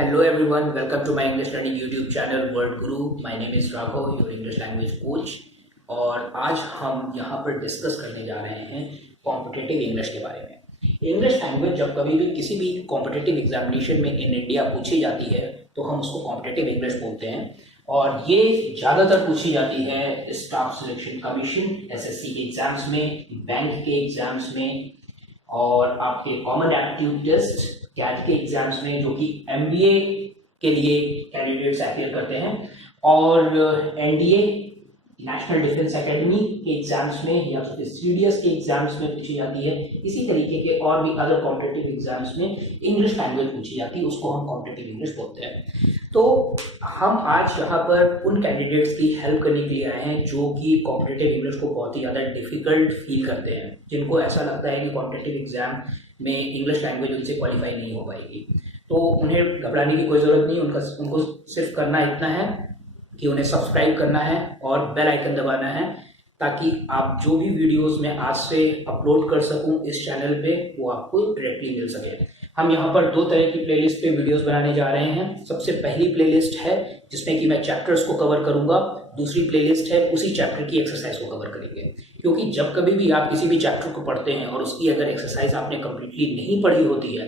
Hello everyone, welcome to my English learning YouTube channel Word Guru. My name is Raghav, your English language coach. और आज हम यहाँ पर discuss करने जा रहे हैं कॉम्पिटिटिव इंग्लिश के बारे में। इंग्लिश लैंग्वेज जब कभी भी किसी भी कॉम्पिटिटिव एग्जामिनेशन में इन इंडिया पूछी जाती है तो हम उसको कॉम्पिटिटिव इंग्लिश बोलते हैं और ये ज़्यादातर पूछी जाती है स्टाफ सिलेक्शन कमीशन, एसएससी के एग्जाम्स में, बैंक के एग्जाम्स में और आपके कॉमन एप्टीट्यूड टेस्ट कैट के एग्जाम्स में, जो कि एमबीए के लिए कैंडिडेट्स अपियर करते हैं, और एनडीए नेशनल डिफेंस एकेडमी के एग्जाम्स में या फिर सीडीएस के एग्जाम्स में पूछी जाती है। इसी तरीके के और भी अदर कॉम्पिटिटिव एग्जाम्स में इंग्लिश लैंग्वेज पूछी जाती है, उसको हम कॉम्पिटिटिव इंग्लिश बोलते हैं। तो हम आज यहाँ पर उन कैंडिडेट्स की हेल्प करने के लिए आए हैं जो कि कॉम्पिटिटिव इंग्लिश को बहुत ही ज़्यादा डिफिकल्ट फील करते हैं, जिनको ऐसा लगता है कि कॉम्पिटिटिव एग्जाम में इंग्लिश लैंग्वेज उनसे क्वालिफाई नहीं हो पाएगी। तो उन्हें घबराने की कोई ज़रूरत नहीं, उनको सिर्फ करना इतना है कि उन्हें सब्सक्राइब करना है और बेल आइकन दबाना है, ताकि आप जो भी वीडियोस मैं आज से अपलोड कर सकूं इस चैनल पे वो आपको डायरेक्टली मिल सके। हम यहाँ पर दो तरह की प्लेलिस्ट पे वीडियोस बनाने जा रहे हैं। सबसे पहली प्लेलिस्ट है जिसमें कि मैं चैप्टर्स को कवर करूंगा, दूसरी प्लेलिस्ट है उसी चैप्टर की एक्सरसाइज को कवर करेंगे। क्योंकि जब कभी भी आप किसी भी चैप्टर को पढ़ते हैं और उसकी अगर एक्सरसाइज आपने कंप्लीटली नहीं पढ़ी होती है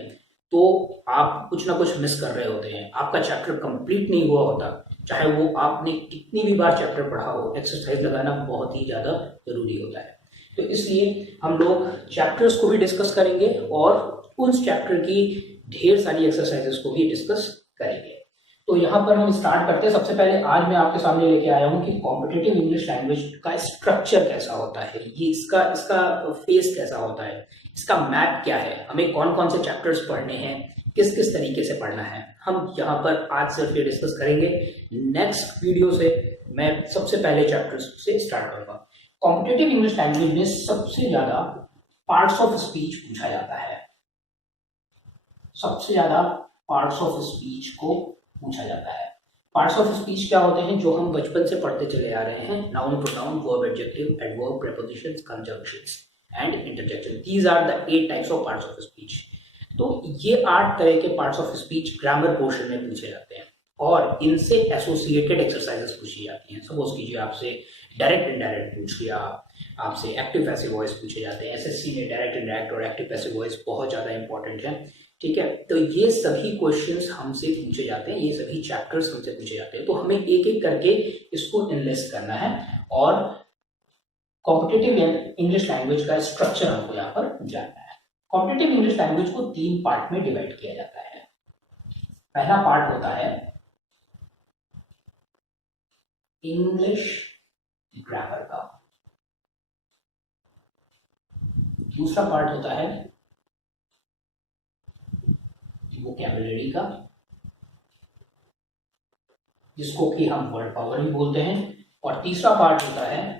तो आप कुछ ना कुछ मिस कर रहे होते हैं, आपका चैप्टर कंप्लीट नहीं हुआ होता। चाहे वो आपने कितनी भी बार चैप्टर पढ़ा हो, एक्सरसाइज लगाना बहुत ही ज़्यादा जरूरी होता है। तो इसलिए हम लोग चैप्टर्स को भी डिस्कस करेंगे और उस चैप्टर की ढेर सारी एक्सरसाइजेस को भी डिस्कस करेंगे। तो यहाँ पर हम स्टार्ट करते हैं। सबसे पहले आज मैं आपके सामने लेके आया हूँ कि कॉम्पिटिटिव इंग्लिश लैंग्वेज का स्ट्रक्चर कैसा होता है, ये इसका फेस कैसा होता है, इसका मैप क्या है, हमें कौन कौन से चैप्टर्स पढ़ने हैं, किस किस तरीके से पढ़ना है, हम यहाँ पर आज सिर्फ ये डिस्कस करेंगे। नेक्स्ट वीडियो से मैं सबसे पहले चैप्टर्स से स्टार्ट करूंगा। कॉम्पिटिटिव इंग्लिश लैंग्वेज में सबसे ज्यादा पार्ट्स ऑफ स्पीच पूछा जाता है, सबसे ज्यादा पार्ट्स ऑफ स्पीच को पूछा जाता है। पार्ट्स ऑफ स्पीच क्या होते हैं, जो हम बचपन से पढ़ते चले आ रहे हैं, noun, pronoun, verb, adjective, adverb, prepositions, conjunctions and interjection. These are the 8 types of parts of speech. तो ये 8 तरह के parts of speech grammar portion में पूछे जाते हैं और इनसे एसोसिएटेड एक्सरसाइजेस पूछी जाती हैं। सपोज कीजिए आपसे डायरेक्ट इनडायरेक्ट पूछ लिया, आपसे एक्टिव पैसिव वॉइस पूछे जाते हैं। एसएससी में डायरेक्ट इनडायरेक्ट और एक्टिव पैसिव वॉइस बहुत ज़्यादा इंपॉर्टेंट है, ठीक है। तो ये सभी क्वेश्चंस हमसे पूछे जाते हैं, ये सभी चैप्टर्स हमसे पूछे जाते हैं। तो हमें एक एक करके इसको इनलिस्ट करना है और कॉम्पिटिटिव इंग्लिश लैंग्वेज का स्ट्रक्चर हमको यहाँ पर जानना है। कॉम्पिटिटिव इंग्लिश लैंग्वेज को 3 पार्ट में डिवाइड किया जाता है। पहला पार्ट होता है इंग्लिश ग्रामर का, दूसरा पार्ट होता है वोकैबुलरी का, जिसको कि हम वर्ड पावर भी बोलते हैं, और तीसरा पार्ट होता है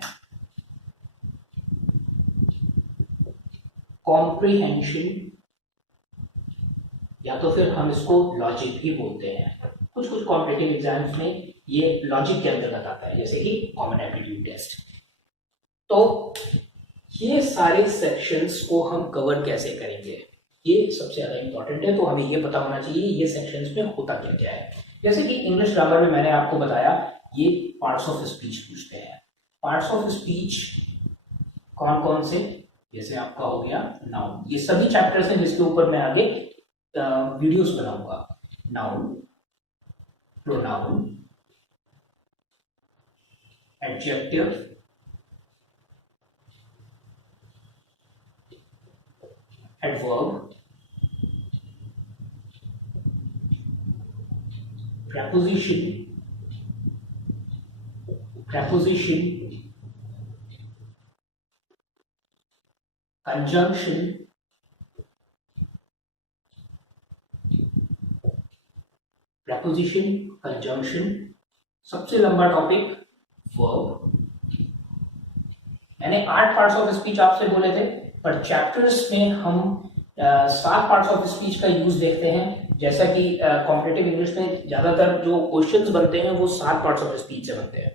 कॉम्प्रिहेंशन, या तो फिर हम इसको लॉजिक भी बोलते हैं। कुछ कुछ कॉम्पिटिटिव एग्जाम्स में ये लॉजिक के अंतर्गत आता है, जैसे कि कॉमन एप्टीट्यूड टेस्ट। तो ये सारे सेक्शंस को हम कवर कैसे करेंगे, ये सबसे ज्यादा इंपॉर्टेंट है। तो हमें ये पता होना चाहिए ये सेक्शंस में होता क्या क्या है। जैसे कि इंग्लिश ग्रामर में मैंने आपको बताया ये पार्ट्स ऑफ स्पीच पूछते हैं। पार्ट्स ऑफ स्पीच कौन कौन से, जैसे आपका हो गया नाउन, ये सभी चैप्टर्स हैं जिसके ऊपर मैं आगे वीडियोस बनाऊंगा। Noun, pronoun, adjective, adverb, preposition, conjunction, preposition, conjunction, सबसे लंबा टॉपिक वर्ब। मैंने 8 पार्ट्स ऑफ स्पीच आपसे बोले थे, पर चैप्टर्स में हम 7 पार्ट्स ऑफ स्पीच का यूज देखते हैं। जैसा कि कॉम्पिटिटिव इंग्लिश में ज्यादातर जो क्वेश्चंस बनते हैं वो 7 पार्ट्स ऑफ स्पीच से बनते हैं।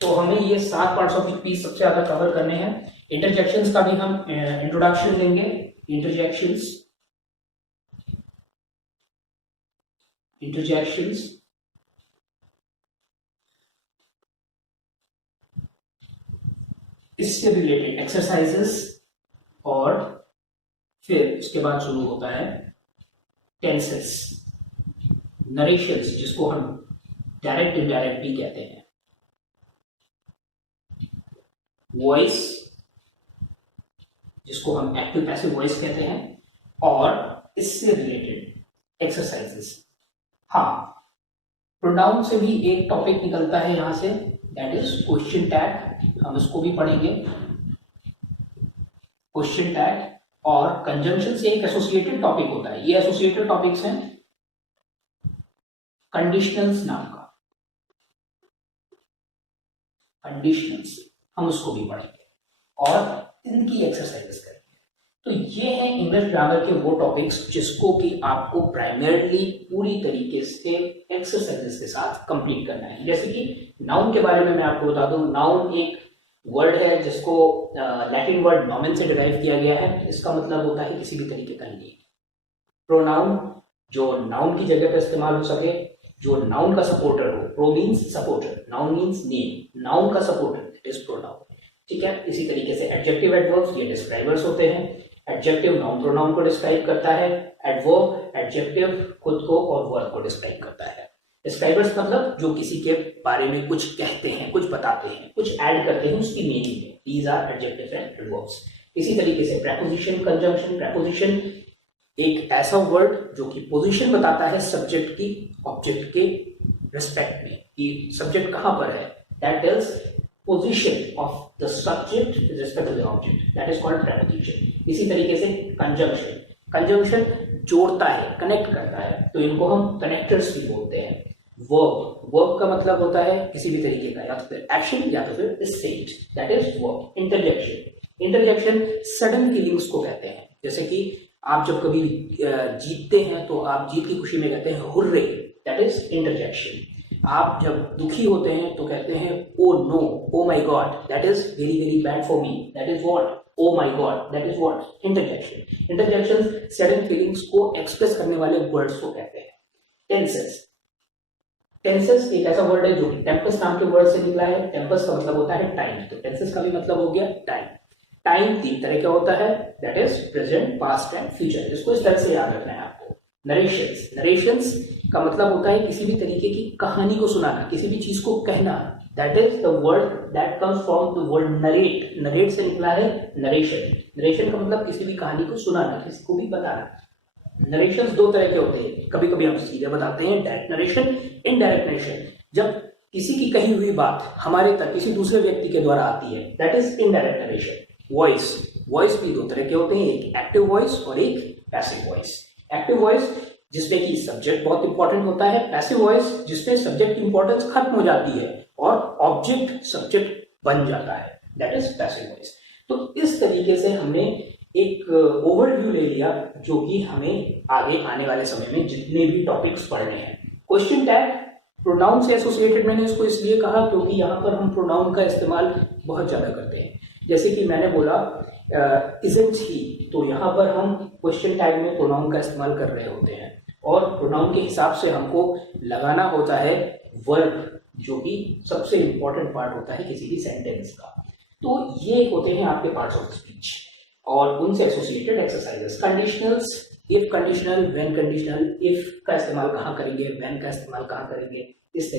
तो हमें ये 7 पार्ट्स ऑफ स्पीच सबसे ज्यादा कवर करने हैं। इंटरजेक्शंस का भी हम इंट्रोडक्शन लेंगे। इंटरजेक्शंस इंटरजेक्शंस, इससे रिलेटेड एक्सरसाइजेस, और फिर उसके बाद शुरू होता है टेंसेस, नरेशंस जिसको हम डायरेक्ट इनडायरेक्ट भी कहते हैं, वॉइस जिसको हम एक्टिव पैसिव वॉइस कहते हैं, और इससे रिलेटेड एक्सरसाइजेस। हाँ, प्रोनाउन से भी एक टॉपिक निकलता है यहां से, दैट इज क्वेश्चन टैग, हम इसको भी पढ़ेंगे। क्वेश्चन टैग और कंजंक्शन से एक एसोसिएटेड टॉपिक होता है, ये एसोसिएटेड टॉपिक्स हैं कंडीशनल्स नाम का, कंडीशनल्स, हम उसको भी पढ़ेंगे और इनकी एक्सरसाइजेस करेंगे। तो ये हैं इंग्लिश ग्रामर के वो टॉपिक्स जिसको कि आपको प्राइमरीली पूरी तरीके से एक्सरसाइजेस के साथ कंप्लीट करना है। जैसे कि नाउन के बारे में मैं आपको बता दूं, नाउन एक वर्ड है जिसको लैटिन वर्ड नॉमेन से डिराइव किया गया है। इसका मतलब होता है किसी भी तरीके का नेम। प्रोनाउन जो नाउन की जगह पर इस्तेमाल हो सके, जो नाउन का सपोर्टर हो। Pro means supporter, noun means name, noun का सपोर्टर दैट इज प्रोनाउन। ठीक है, इसी तरीके से एडजेक्टिव एडवर्ब्स ये डिस्क्राइबर्स होते हैं। एडजेक्टिव नाउन प्रोनाउन को डिस्क्राइब करता है, एडवर्ब एडजेक्टिव खुद को और वर्ब को डिस्क्राइब करता है। डिस्क्राइबर्स मतलब जो किसी के बारे में कुछ कहते हैं, कुछ बताते हैं, कुछ ऐड करते हैं उसकी मीनिंग में। These are adjectives and adverbs. इसी तरीके से प्रेपोजिशन, कंजंक्शन। प्रेपोजिशन एक ऐसा वर्ड जो कि पोजीशन बताता है सब्जेक्ट की ऑब्जेक्ट के रिस्पेक्ट में, कि सब्जेक्ट कहां पर है। That tells position of the subject with respect to the object, that is called preposition. इसी तरीके से कंजंक्शन, कंजंक्शन जोड़ता है, कनेक्ट करता है, तो इनको हम कनेक्टर्स भी बोलते हैं। वर्ब, वर्ब का मतलब होता है किसी भी तरीके का या तो फिर एक्शन या तो फिर state, that is verb. Interjection, interjection sudden feelings को कहते हैं। जैसे कि आप जब कभी जीतते हैं तो आप जीत की खुशी में कहते हैं हुर्रे, दैट इज इंटरजेक्शन। आप जब दुखी होते हैं तो कहते हैं oh no, oh my god, that is very very bad for me, that is what, oh my god, that is what, interjection. Interjection sudden feelings को एक्सप्रेस करने वाले वर्ड्स को कहते हैं। टेंसेस, टेंसेस एक ऐसा वर्ड है जो कि टेम्पस नाम के वर्ड से निकला है। टेम्पस का मतलब होता है टाइम, तो टेंसेस का भी मतलब हो गया टाइम। टाइम तीन तरह का होता है, that is present, past and future. इसको इस तरह से याद रखना है आपको। नरेशंस, नरेशंस का मतलब होता है किसी भी तरीके की कहानी को सुनाना, किसी भी चीज को कहना। That is the word that comes from the word narrate, narrate से निकला है नरेशन। नरेशन का मतलब किसी भी कहानी को सुनाना, किसी को भी बताना। नरेशंस दो तरह के होते हैं, कभी कभी हम सीधे बताते हैं डायरेक्ट नरेशन, इनडायरेक्ट नरेशन। जब किसी की कही हुई बात हमारे तक किसी दूसरे व्यक्ति के द्वारा आती है, that is indirect narration. Voice, voice भी दो तरह के होते हैं, एक एक्टिव वॉइस और एक पैसिव वॉइस। एक्टिव वॉइस जिसमें कि सब्जेक्ट बहुत इंपॉर्टेंट होता है, पैसिव वॉइस जिसमें सब्जेक्ट की इंपॉर्टेंस खत्म हो जाती है और ऑब्जेक्ट सब्जेक्ट बन जाता है, दैट इज पैसिव वॉइस। तो इस तरीके से हमने एक ओवरव्यू ले लिया जो कि हमें आगे आने वाले समय में जितने भी टॉपिक्स पढ़ने हैं। क्वेश्चन टैग प्रोनाउन से एसोसिएटेड, मैंने इसको इसलिए कहा क्योंकि यहाँ पर हम प्रोनाउन का इस्तेमाल बहुत ज्यादा करते हैं। जैसे कि मैंने बोला इजंट ही, तो यहाँ पर हम क्वेश्चन टैग में प्रोनाउन का इस्तेमाल कर रहे होते हैं और प्रोनाउन के हिसाब से हमको लगाना होता है वर्ब, जो कि सबसे इंपॉर्टेंट पार्ट होता है किसी भी सेंटेंस का। तो ये होते हैं आपके पार्ट्स ऑफ स्पीच और उनसे associated exercises. Conditionals, if conditional, when conditional, if का इस्तेमाल कहाँ करेंगे, व्हेन का इस्तेमाल कहाँ करेंगे, इस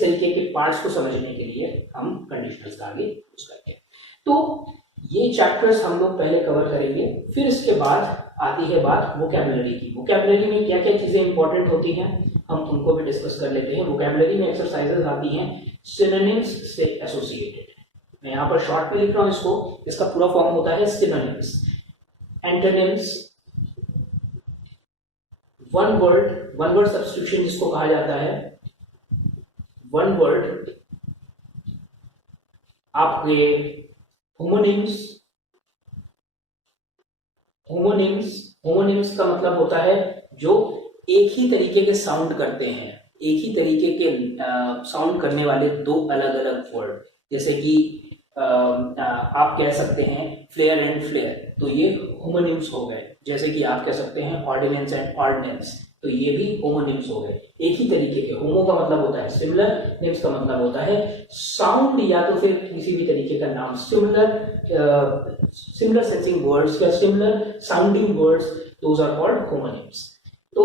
तरीके के पार्ट्स को समझने के लिए हम कंडीशनल्स का आगे यूज करते हैं। तो ये चैप्टर्स हम लोग पहले कवर करेंगे, फिर इसके बाद आती है बात वोकैबुलरी की। वोकैबुलरी में क्या क्या चीजें इंपॉर्टेंट होती हैं हम उनको भी डिस्कस कर लेते हैं। वोकैबुलरी में एक्सरसाइजेस आती हैं सिनोनिम्स से एसोसिएटेड। मैं यहाँ पर शॉर्ट में लिख रहा हूँ इसको, इसका पूरा फॉर्म होता है synonyms. Antonyms, one word substitution जिसको कहा जाता है। वन वर्ड आपके होमोनिम्स, होमोनिम्स का मतलब होता है जो एक ही तरीके के साउंड करते हैं, एक ही तरीके के साउंड करने वाले दो अलग अलग वर्ड। जैसे कि आप कह सकते हैं फ्लेयर एंड फ्लेयर, तो ये होमोनिम्स हो गए। जैसे कि आप कह सकते हैं ऑर्डिनेंस एंड ऑर्डिनेंस, तो ये भी होमोनिम्स हो गए। एक ही तरीके के, होमो का मतलब होता है सिमिलर, निम्स का मतलब होता है साउंड या तो फिर किसी भी तरीके का नाम, सिमिलर सेंसिंग वर्ड्स या similar sounding words, those are called homonyms. तो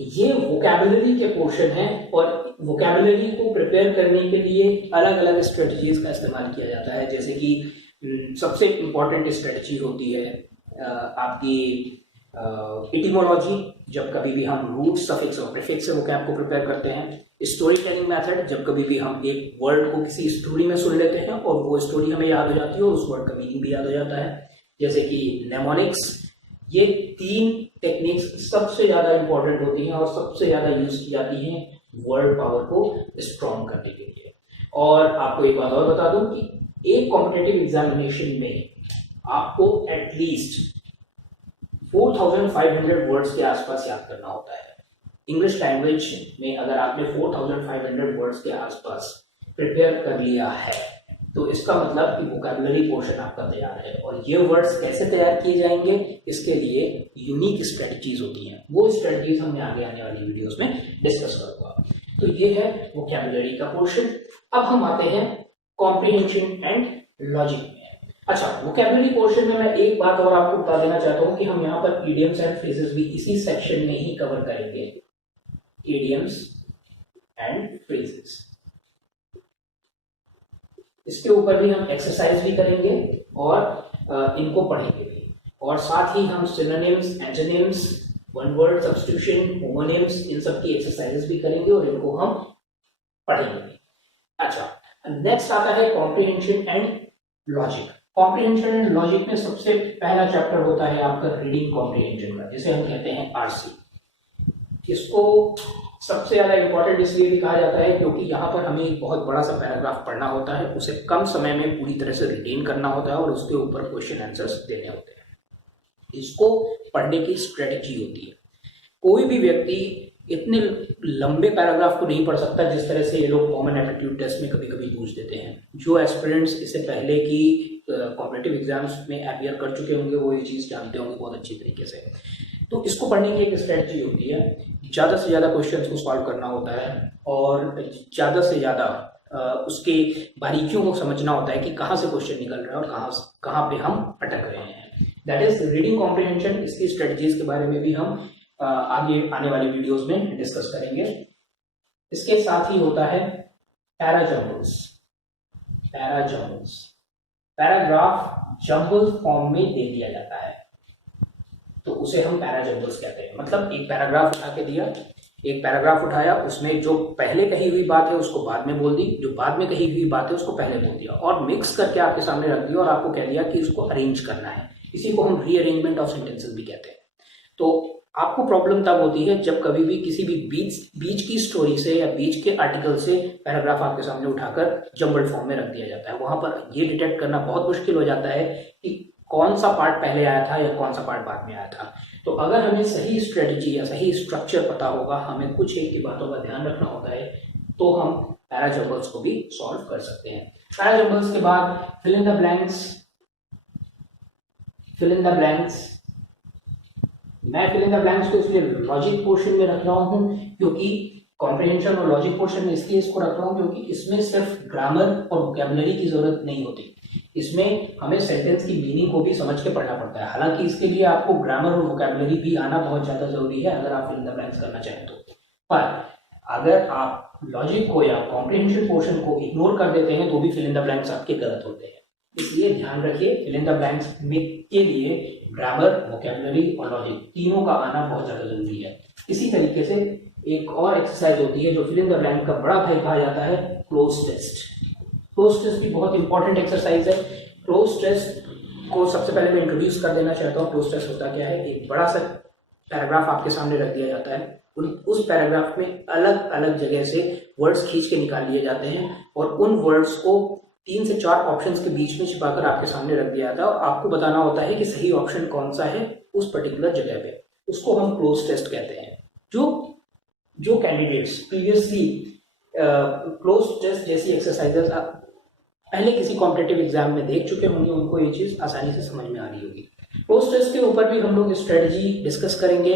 ये वोकैबुलरी के पोर्शन है, और वोकैबुलरी को प्रिपेयर करने के लिए अलग अलग स्ट्रेटजीज का इस्तेमाल किया जाता है। जैसे कि सबसे इंपॉर्टेंट स्ट्रेटजी होती है आपकी इटिमोलॉजी, जब कभी भी हम रूट, सफिक्स और प्रीफिक्स से वोकैब को प्रिपेयर करते हैं। स्टोरी टेलिंग मेथड, जब कभी भी हम एक वर्ड को किसी स्टोरी में सुन लेते हैं और वो स्टोरी हमें याद हो जाती है और उस वर्ड का मीनिंग भी याद हो जाता है। जैसे कि नेमोनिक्स, ये 3 टेक्निक्स सबसे ज्यादा इंपॉर्टेंट होती हैं और सबसे ज्यादा यूज की जाती हैं वर्ड पावर को स्ट्रॉन्ग करने के लिए। और आपको एक बात और बता दूं कि एक कॉम्पिटिटिव एग्जामिनेशन में आपको एटलीस्ट 4500 वर्ड्स के आसपास याद करना होता है। इंग्लिश लैंग्वेज में अगर आपने 4500 वर्ड्स के आसपास प्रिपेयर कर लिया है, तो इसका मतलब कि वोकैबुलरी पोर्शन आपका तैयार है। और ये वर्ड्स कैसे तैयार किए जाएंगे, इसके लिए यूनिक स्ट्रेटजीज होती हैं। वो स्ट्रेटजीज हमने आगे आने वाली वीडियोस में डिस्कस करूंगा। तो ये है वोकैबुलरी का पोर्शन। अब हम आते हैं कॉम्प्रिहेंशन एंड लॉजिक में। अच्छा, वोकैबुलरी पोर्शन में मैं एक बात और आपको बता देना चाहता हूं कि हम यहाँ पर इडियम्स एंड फ्रेजेस भी इसी सेक्शन में ही कवर करेंगे। इडियम्स एंड फ्रेजेस, इसके ऊपर भी हम एक्सरसाइज भी करेंगे और इनको पढ़ेंगे भी। और साथ ही हम synonyms, antonyms, one word substitution, homonyms, इन सब की एक्सरसाइजेस भी करेंगे और इनको हम पढ़ेंगे। अच्छा, नेक्स्ट आता है comprehension and logic. Comprehension and logic में सबसे पहला चैप्टर होता है आपका रीडिंग कॉम्प्रिहेंशन का, जिसे हम कहते हैं आरसी। इसको सबसे ज्यादा इंपॉर्टेंट इसलिए भी कहा जाता है क्योंकि यहाँ पर हमें एक बहुत बड़ा सा पैराग्राफ पढ़ना होता है, उसे कम समय में पूरी तरह से रिटेन करना होता है और उसके ऊपर क्वेश्चन आंसर्स देने होते हैं। इसको पढ़ने की स्ट्रेटजी होती है। कोई भी व्यक्ति इतने लंबे पैराग्राफ को नहीं पढ़ सकता जिस तरह से ये लोग कॉमन एप्टीट्यूड टेस्ट में कभी कभी पूछ देते हैं। जो एस्पिरेंट्स इससे पहले की कॉम्पिटिटिव एग्जाम्स में अपीयर कर चुके होंगे वो ये चीज़ जानते होंगे बहुत अच्छी तरीके से। तो इसको पढ़ने की एक स्ट्रेटजी होती है, ज़्यादा से ज़्यादा क्वेश्चंस को सॉल्व करना होता है और ज़्यादा से ज़्यादा उसके बारीकियों को समझना होता है कि कहाँ से क्वेश्चन निकल रहा है और कहाँ पे हम अटक रहे हैं। That is reading comprehension. इसकी स्ट्रेटजीज के बारे में भी हम आगे आने वाली वीडियोस में डिस्कस करेंगे। इसके साथ ही होता है पैराजम्बल्स। पैराग्राफ जम्बल फॉर्म में दे दिया जाता है तो उसे हम पैराजम्बल्स कहते हैं। मतलब एक पैराग्राफ उठा के दिया, एक पैराग्राफ उठाया, उसमें जो पहले कही हुई बात है उसको बाद में बोल दी, जो बाद में कही हुई बात है उसको पहले बोल दिया और मिक्स करके आपके सामने रख दिया और आपको कह दिया कि इसको अरेंज करना है। इसी को हम रीअरेंजमेंट ऑफ सेंटेंसेस भी कहते हैं। तो आपको प्रॉब्लम तब होती है जब कभी भी किसी भी बीच की स्टोरी से या बीच के आर्टिकल से पैराग्राफ आपके सामने उठाकर जम्बल्ड फॉर्म में रख दिया जाता है। वहां पर ये डिटेक्ट करना बहुत मुश्किल हो जाता है कि कौन सा पार्ट पहले आया था या कौन सा पार्ट बाद में आया था। तो अगर हमें सही स्ट्रेटजी या सही स्ट्रक्चर पता होगा, हमें कुछ एक की बातों का ध्यान रखना होता है, तो हम पैराजम्बल्स को भी सॉल्व कर सकते हैं। पैराजम्बल्स के बाद फिल इन द ब्लैंक्स। मैं फिल इन द ब्लैंक्स को इसलिए लॉजिक पोर्शन में रख रहा हूं क्योंकि कॉम्प्रिहेंशन और लॉजिक पोर्शन में इसलिए इसको रख रहा हूं क्योंकि इसमें सिर्फ ग्रामर और वोकैबुलरी की जरूरत नहीं होती, इसमें हमें सेंटेंस की मीनिंग को भी समझ के पढ़ना पड़ता है। हालांकि इसके लिए आपको ग्रामर और वोकैबुलरी भी आना बहुत ज्यादा जरूरी है अगर आप फिल इन द ब्लैंक्स करना चाहें तो। पर अगर आप लॉजिक को या कॉम्प्रिहेंशन पोर्शन को इग्नोर कर देते हैं तो भी फिल इन द ब्लैंक्स आपके गलत होते हैं। इसलिए ध्यान रखिए, फिल इन द ब्लैंक्स में के लिए ग्रामर, वोकैबुलरी और लॉजिक तीनों का आना बहुत ज्यादा जरूरी है। इसी तरीके से एक और एक्सरसाइज होती है जो फिल इन द ब्लैंक का बड़ा भाई कहा जाता है, क्लोज टेस्ट। क्लोज टेस्ट भी बहुत इंपॉर्टेंट एक्सरसाइज है। क्लोज टेस्ट को सबसे पहले मैं इंट्रोड्यूस कर देना चाहता हूँ। क्लोज टेस्ट होता क्या है, एक बड़ा सा पैराग्राफ आपके सामने रख दिया जाता है, उस पैराग्राफ में अलग अलग जगह से वर्ड्स खींच के निकाल लिए जाते हैं और उन वर्ड्स को 3 से 4 ऑप्शंस के बीच में छिपाकर आपके सामने रख दिया जाता है और आपको बताना होता है कि सही ऑप्शन कौन सा है उस पर्टिकुलर जगह पे। उसको हम क्लोज टेस्ट कहते हैं। जो कैंडिडेट्स प्रीवियसली क्लोज टेस्ट जैसी एक्सरसाइजेस पहले किसी कॉम्पिटिटिव एग्जाम में देख चुके होंगे, उनको ये चीज़ आसानी से समझ में आ रही होगी। क्लोज टेस्ट के ऊपर भी हम लोग स्ट्रेटजी डिस्कस करेंगे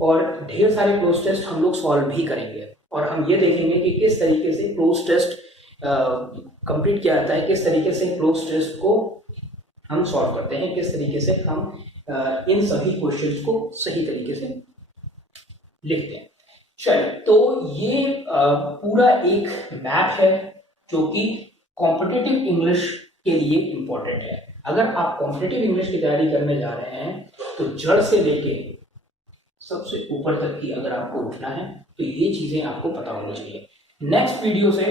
और ढेर सारे क्लोज टेस्ट हम लोग सॉल्व भी करेंगे और हम ये देखेंगे कि किस तरीके से क्लोज टेस्ट कंप्लीट किया जाता है, किस तरीके से क्लोज टेस्ट को हम सॉल्व करते हैं, किस तरीके से हम इन सभी क्वेश्चंस को सही तरीके से लिखते हैं। चलिए, तो ये पूरा एक मैप है जो कि कॉम्पिटिटिव इंग्लिश के लिए इम्पोर्टेंट है। अगर आप कॉम्पिटिटिव इंग्लिश की तैयारी करने जा रहे हैं तो जड़ से लेके सबसे ऊपर तक की अगर आपको उठना है तो ये चीजें आपको पता होनी चाहिए। नेक्स्ट वीडियो से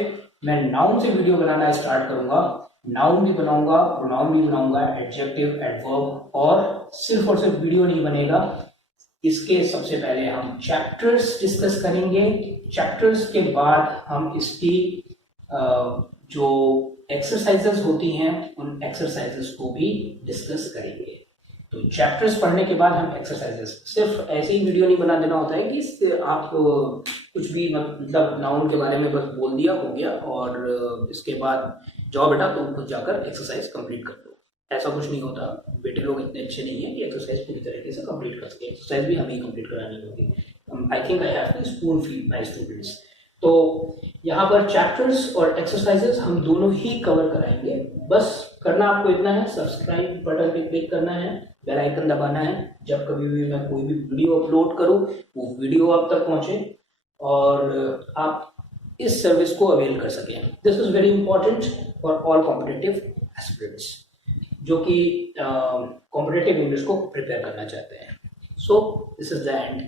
मैं नाउन से वीडियो बनाना स्टार्ट करूंगा। नाउन भी बनाऊंगा, प्रोनाउन भी बनाऊंगा, एडजेक्टिव, एडवर्ब, और सिर्फ वीडियो नहीं बनेगा। इसके सबसे पहले हम चैप्टर्स डिस्कस करेंगे। चैप्टर्स के बाद हम इसकी जो एक्सरसाइजेस होती हैं उन एक्सरसाइजेस को भी डिस्कस करेंगे। तो चैप्टर्स पढ़ने के बाद हम एक्सरसाइजेस, सिर्फ ऐसे ही वीडियो नहीं बना देना होता है कि आप कुछ भी मतलब नाउन के बारे में बस बोल दिया हो गया और इसके बाद जाओ बेटा तुम खुद जाकर एक्सरसाइज कंप्लीट कर लो। ऐसा कुछ नहीं होता। बेटे लोग इतने अच्छे नहीं है कि एक्सरसाइज पूरी तरीके से कंप्लीट कर सके। एक्सरसाइज भी हमें कंप्लीट करानी होगी। I think I have two spoon feed my students. तो यहाँ पर चैप्टर्स और एक्सरसाइजेस हम दोनों ही कवर कराएंगे। बस करना आपको इतना है, सब्सक्राइब बटन पे क्लिक करना है, बेल आइकन दबाना है। जब कभी भी मैं कोई भी वीडियो अपलोड करूँ वो वीडियो आप तक पहुँचे और आप इस सर्विस को अवेल कर सकें। This is very important for all competitive aspirants जो कि कॉम्पिटिटिव इंग्लिश को प्रिपेयर करना चाहते हैं। So this is the end.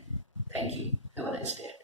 Thank you. Have a nice day.